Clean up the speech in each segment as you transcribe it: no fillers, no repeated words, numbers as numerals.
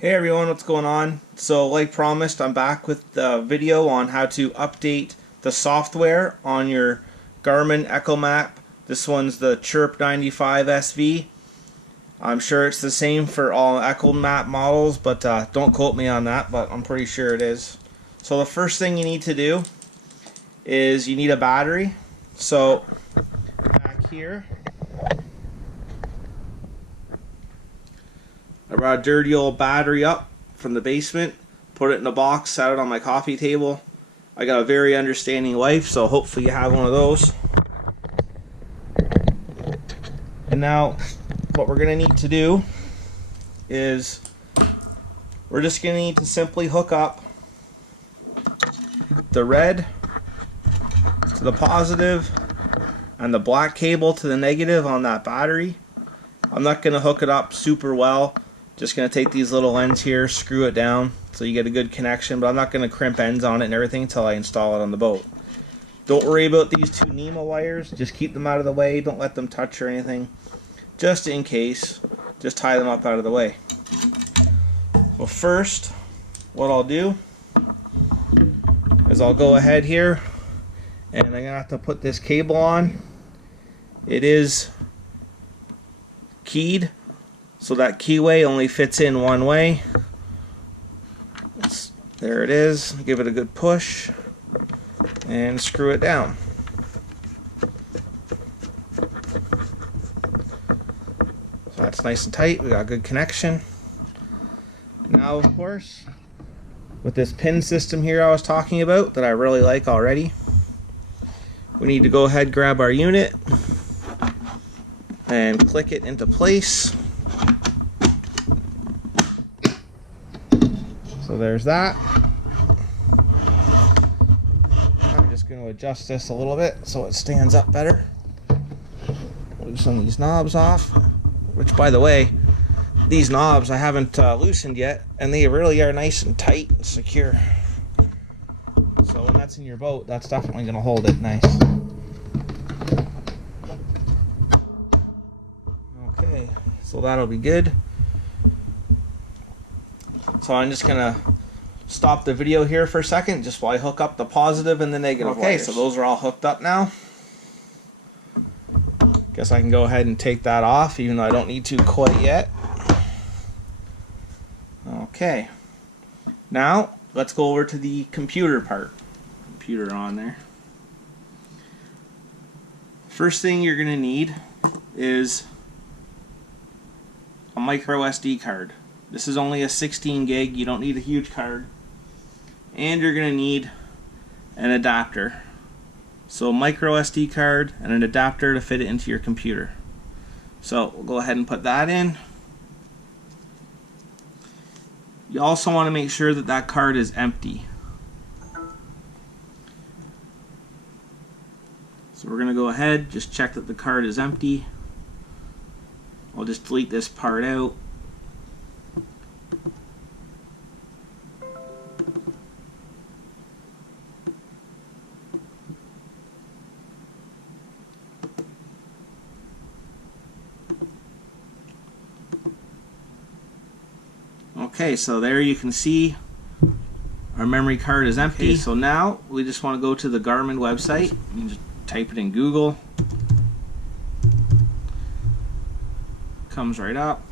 Hey everyone, what's going on? So like promised, I'm back with the video on how to update the software on your GARMIN Echomap. This one's the Chirp 95 SV. I'm sure it's the same for all Echomap models, but don't quote me on that, but I'm pretty sure it is. So the first thing you need to do is you need a battery. So back here, I brought a dirty old battery up from the basement, put it in a box, sat it on my coffee table. I got a very understanding wife, so hopefully you have one of those. And now what we're going to need to do is we're just going to need to simply hook up the red to the positive and the black cable to the negative on that battery. I'm not going to hook it up super well. Just going to take these little ends here, screw it down so you get a good connection, but I'm not going to crimp ends on it and everything until I install it on the boat. Don't worry about these two NEMA wires, just keep them out of the way, don't let them touch or anything. Just in case, just tie them up out of the way. Well, first, what I'll do is I'll go ahead here and I'm going to have to put this cable on. It is keyed, so that keyway only fits in one way. There it is. Give it a good push and screw it down. So that's nice and tight. We got a good connection. Now, of course, with this pin system here I was talking about that I really like already, we need to go ahead, grab our unit and click it into place. So there's that. I'm just going to adjust this a little bit so it stands up better. Loosen these knobs off, which, by the way, these knobs I haven't loosened yet, and they really are nice and tight and secure. So when that's in your boat, that's definitely going to hold it nice. Okay, so that'll be good. So I'm just gonna stop the video here for a second just while I hook up the positive and the negative wires. So those are all hooked up now. Guess I can go ahead and take that off, even though I don't need to quite yet. Okay, now let's go over to the computer part. Computer on there. First thing you're gonna need is a micro SD card. This is only a 16 gig, you don't need a huge card. And you're going to need an adapter. So micro SD card and an adapter to fit it into your computer. So we'll go ahead and put that in. You also want to make sure that that card is empty. So we're going to go ahead, just check that the card is empty. I'll just delete this part out. Okay, so there you can see our memory card is empty. Okay, so now we just want to go to the Garmin website. You just type it in Google. Comes right up.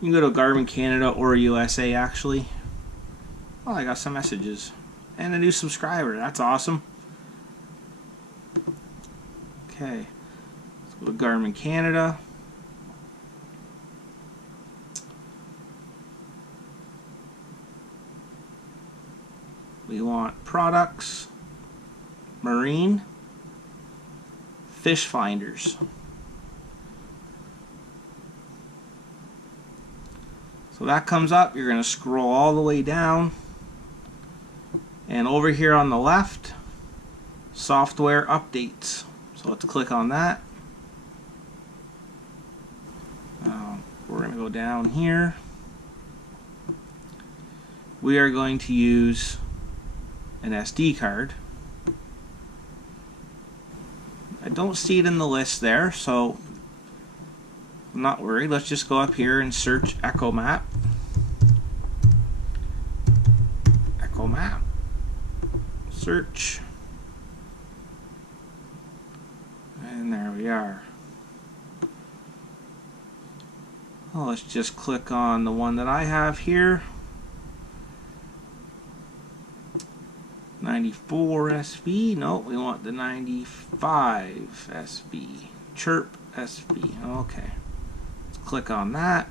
You can go to Garmin Canada or USA actually. Oh, I got some messages. And a new subscriber. That's awesome. Okay. Let's go to Garmin Canada. We want products, marine, fish finders. So that comes up, you're going to scroll all the way down, and over here on the left, software updates. So let's click on that. We're going to go down here. We are going to use an SD card. I don't see it in the list there, so I'm not worried. Let's just go up here and search Echomap. Echomap. Search. And there we are. Well, let's just click on the one that I have here. 94 SV. No, we want the 95 SV. Chirp SV. Okay. Let's click on that.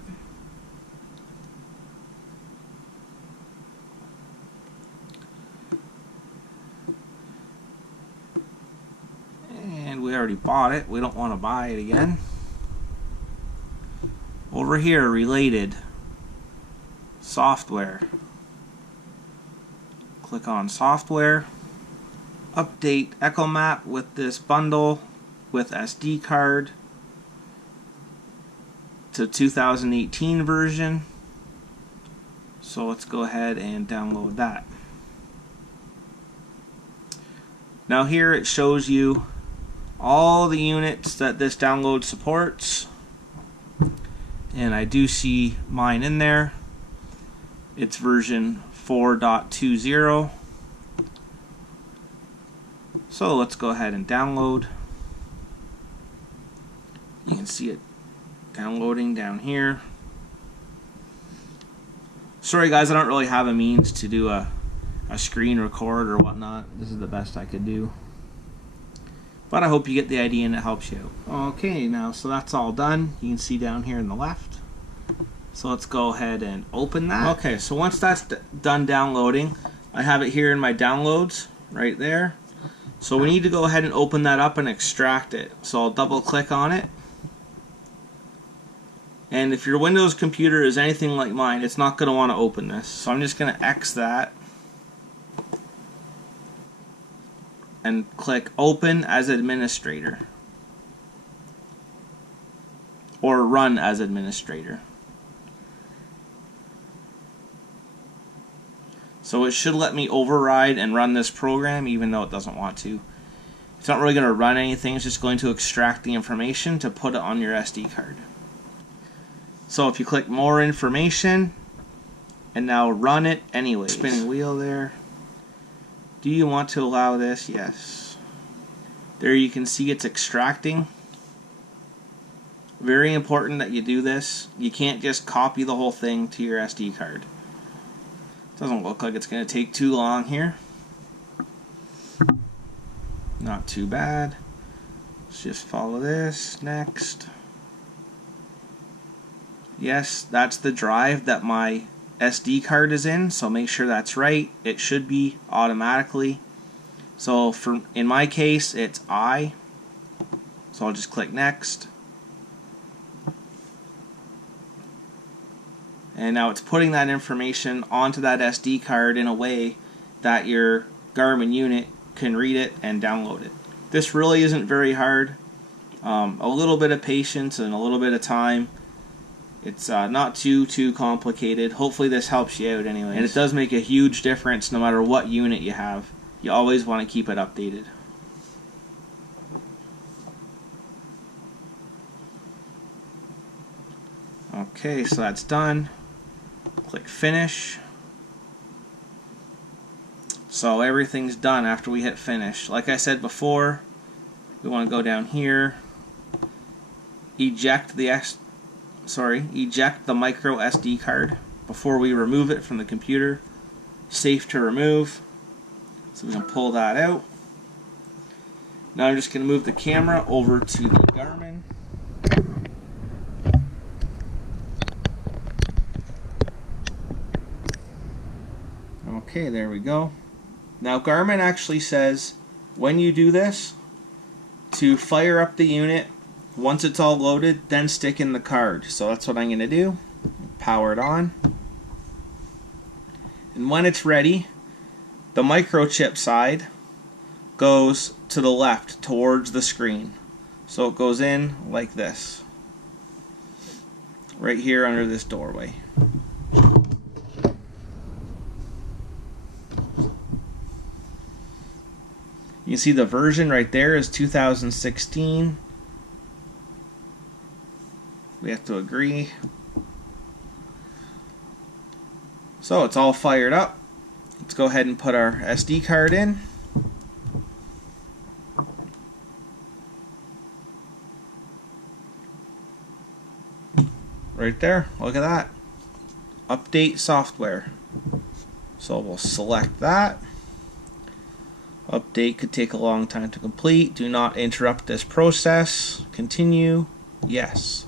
And we already bought it. We don't want to buy it again. Over here, related software. Click on software. Update Echomap with this bundle with SD card to 2018 version. So let's go ahead and download that. Now here it shows you all the units that this download supports. And I do see mine in there. It's version 4.20. So let's go ahead and download. You can see it downloading down here. Sorry guys, I don't really have a means to do a screen record or whatnot. This is the best I could do. But I hope you get the idea and it helps you out. Okay, now so that's all done. You can see down here in the left. So let's go ahead and open that. Okay, so once that's done downloading, I have it here in my downloads right there. So we need to go ahead and open that up and extract it. So I'll double click on it. And if your Windows computer is anything like mine, it's not going to want to open this. So I'm just going to X that. And click Open as Administrator. Or Run as Administrator. So it should let me override and run this program even though it doesn't want to. It's not really going to run anything, it's just going to extract the information to put it on your SD card. So if you click More Information, and now run it anyway. Spinning wheel there. Do you want to allow this? Yes. There you can see it's extracting. Very important that you do this. You can't just copy the whole thing to your SD card. Doesn't look like it's going to take too long here. Not too bad. Let's just follow this. Next. Yes, that's the drive that my SD card is in, so make sure that's right. It should be automatically. So in my case, it's I. So I'll just click Next. And now it's putting that information onto that SD card in a way that your Garmin unit can read it and download it. This really isn't very hard. A little bit of patience and a little bit of time. It's not too complicated. Hopefully this helps you out anyway. And it does make a huge difference no matter what unit you have. You always want to keep it updated. Okay, so that's done. Click Finish. So everything's done after we hit Finish. Like I said before, we want to go down here, eject the micro SD card before we remove it from the computer. Safe to remove. So we can pull that out. Now I'm just going to move the camera over to the Garmin. Okay, there we go. Now Garmin actually says when you do this to fire up the unit, once it's all loaded, then stick in the card. So that's what I'm going to do. Power it on. And when it's ready, the microchip side goes to the left towards the screen. So it goes in like this. Right here under this doorway. You can see the version right there is 2016. We have to agree. So it's all fired up. Let's go ahead and put our SD card in. Right there, look at that. Update software. So we'll select that. Update could take a long time to complete. Do not interrupt this process. Continue. Yes.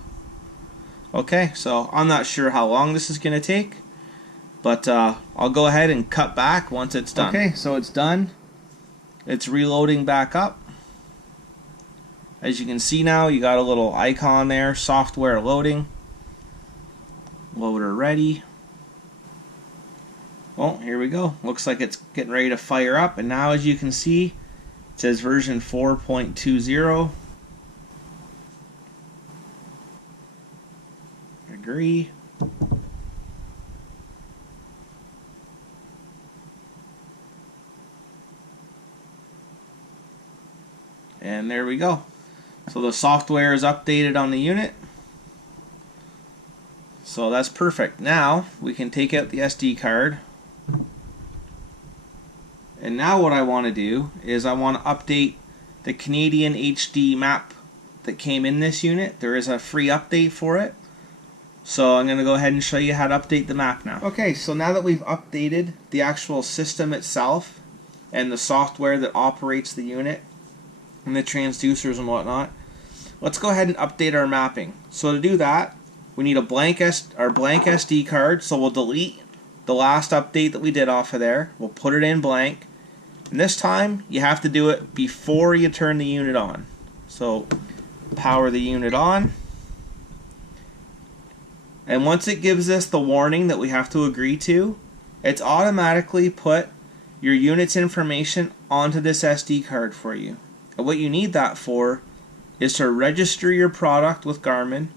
Okay, so I'm not sure how long this is going to take, but I'll go ahead and cut back once it's done. Okay, so it's done. It's reloading back up. As you can see now, you got a little icon there, software loading. Loader ready. Well, here we go. Looks like it's getting ready to fire up, and now as you can see, it says version 4.20. Agree. And there we go. So the software is updated on the unit. So that's perfect. Now we can take out the SD card. And now what I want to do is I want to update the Canadian HD map that came in this unit. There is a free update for it. So I'm going to go ahead and show you how to update the map now. Okay, so now that we've updated the actual system itself and the software that operates the unit and the transducers and whatnot, let's go ahead and update our mapping. So to do that, we need a blank SD card. So we'll delete the last update that we did off of there. We'll put it in blank. And this time, you have to do it before you turn the unit on. So power the unit on. And once it gives us the warning that we have to agree to, it's automatically put your unit's information onto this SD card for you. And what you need that for is to register your product with Garmin.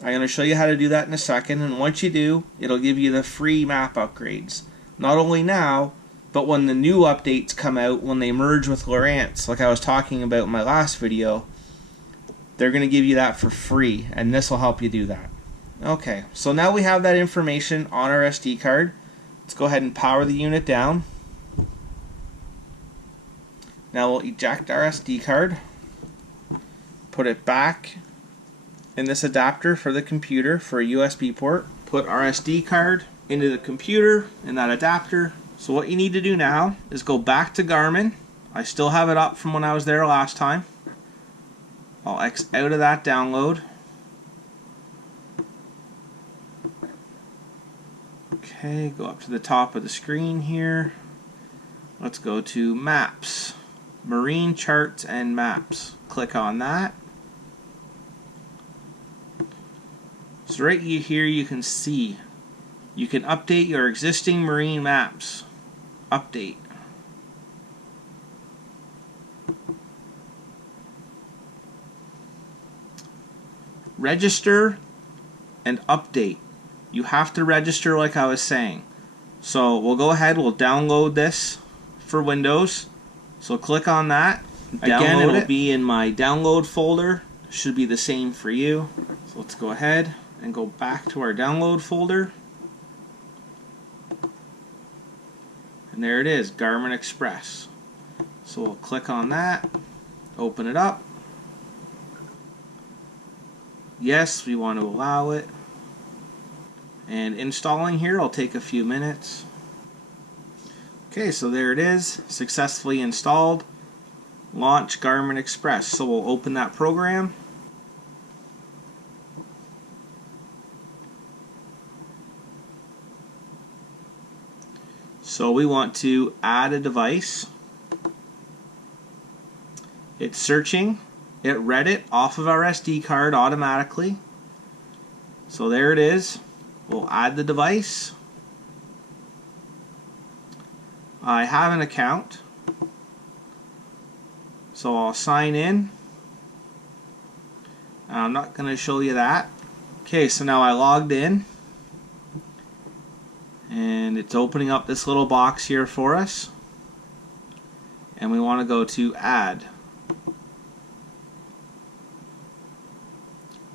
I'm going to show you how to do that in a second, and once you do, it'll give you the free map upgrades. Not only now, but when the new updates come out, when they merge with Lowrance, like I was talking about in my last video, they're going to give you that for free, and this will help you do that. Okay, so now we have that information on our SD card. Let's go ahead and power the unit down. Now we'll eject our SD card, put it back in this adapter for the computer for a USB port. Put our SD card into the computer in that adapter. So what you need to do now is go back to Garmin. I still have it up from when I was there last time. I'll X out of that download. Okay, go up to the top of the screen here. Let's go to Maps, Marine Charts and Maps. Click on that. So right here you can see, you can update your existing marine maps. Update. Register and update. You have to register like I was saying. So we'll go ahead, we'll download this for Windows. So click on that. Again, it'll be in my download folder. Should be the same for you. So let's go ahead and go back to our download folder. And there it is, Garmin Express. So we'll click on that, open it up. Yes, we want to allow it. And installing here will take a few minutes. Okay, so there it is, successfully installed. Launch Garmin Express. So we'll open that program. So we want to add a device. It's searching. It read it off of our SD card automatically. So there it is. We'll add the device. I have an account. So I'll sign in. I'm not going to show you that. Okay, so now I logged in. And it's opening up this little box here for us. And we want to go to Add.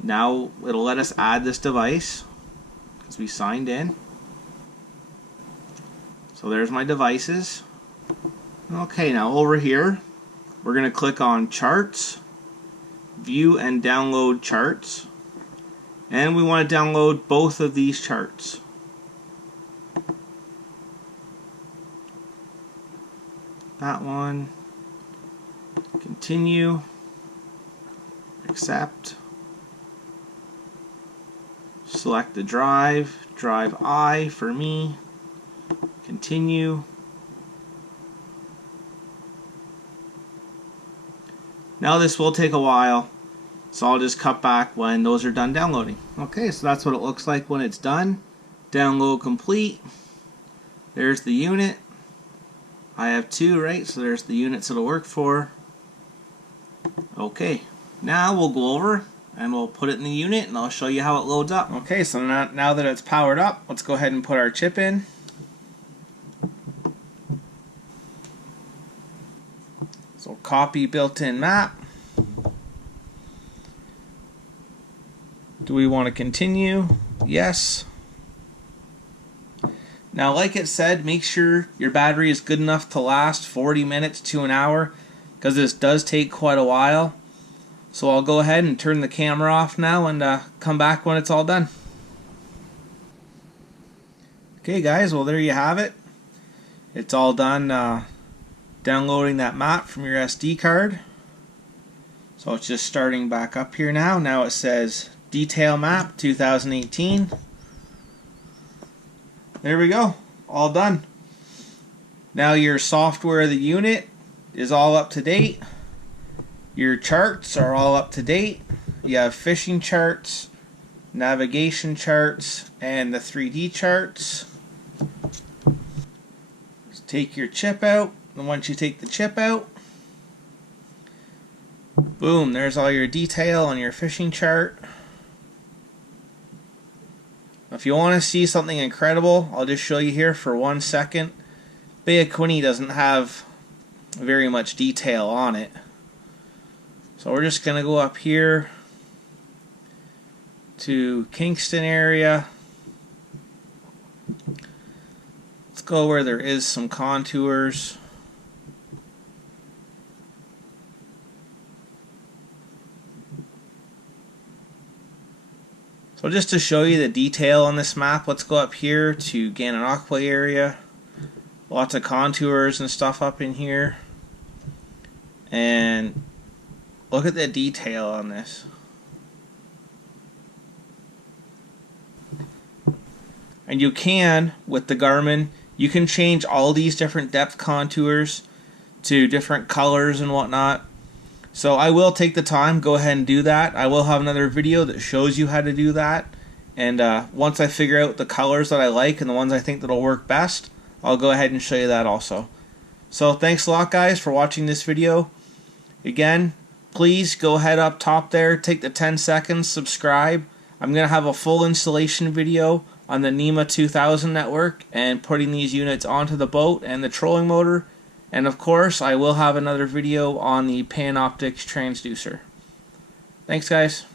Now it'll let us add this device because we signed in. So So there's my devices. Okay, now over here, we're going to click on Charts, View and Download Charts. And we want to download both of these charts. That one. Continue. Accept. Select the drive. Drive I for me. Continue. Now this will take a while, so I'll just cut back when those are done downloading. Okay, so that's what it looks like when it's done. Download complete. There's the unit. I have two, right? So there's the units it'll work for. Okay, now we'll go over and we'll put it in the unit and I'll show you how it loads up. Okay, so now that it's powered up, let's go ahead and put our chip in. So copy built-in map. Do we want to continue? Yes. Now, like it said, make sure your battery is good enough to last 40 minutes to an hour, because this does take quite a while. So I'll go ahead and turn the camera off now and come back when it's all done. Okay guys, well there you have it. It's all done downloading that map from your SD card. So it's just starting back up here now. Now it says Detail Map 2018. There we go, all done. Now your software of the unit is all up to date. Your charts are all up to date. You have fishing charts, navigation charts, and the 3D charts. Just take your chip out, and once you take the chip out, boom, there's all your detail on your fishing chart. If you want to see something incredible, I'll just show you here for 1 second. Bay of Quinte doesn't have very much detail on it. So we're just going to go up here to Kingston area. Let's go where there is some contours. So just to show you the detail on this map, let's go up here to Gananoque area. Lots of contours and stuff up in here. And look at the detail on this. And you can, with the Garmin, you can change all these different depth contours to different colors and whatnot. So I will take the time, go ahead and do that. I will have another video that shows you how to do that. And once I figure out the colors that I like and the ones I think that'll work best, I'll go ahead and show you that also. So thanks a lot guys for watching this video. Again, please go ahead up top there, take the 10 seconds, subscribe. I'm going to have a full installation video on the NEMA 2000 network and putting these units onto the boat and the trolling motor. And of course, I will have another video on the Panoptix transducer. Thanks guys.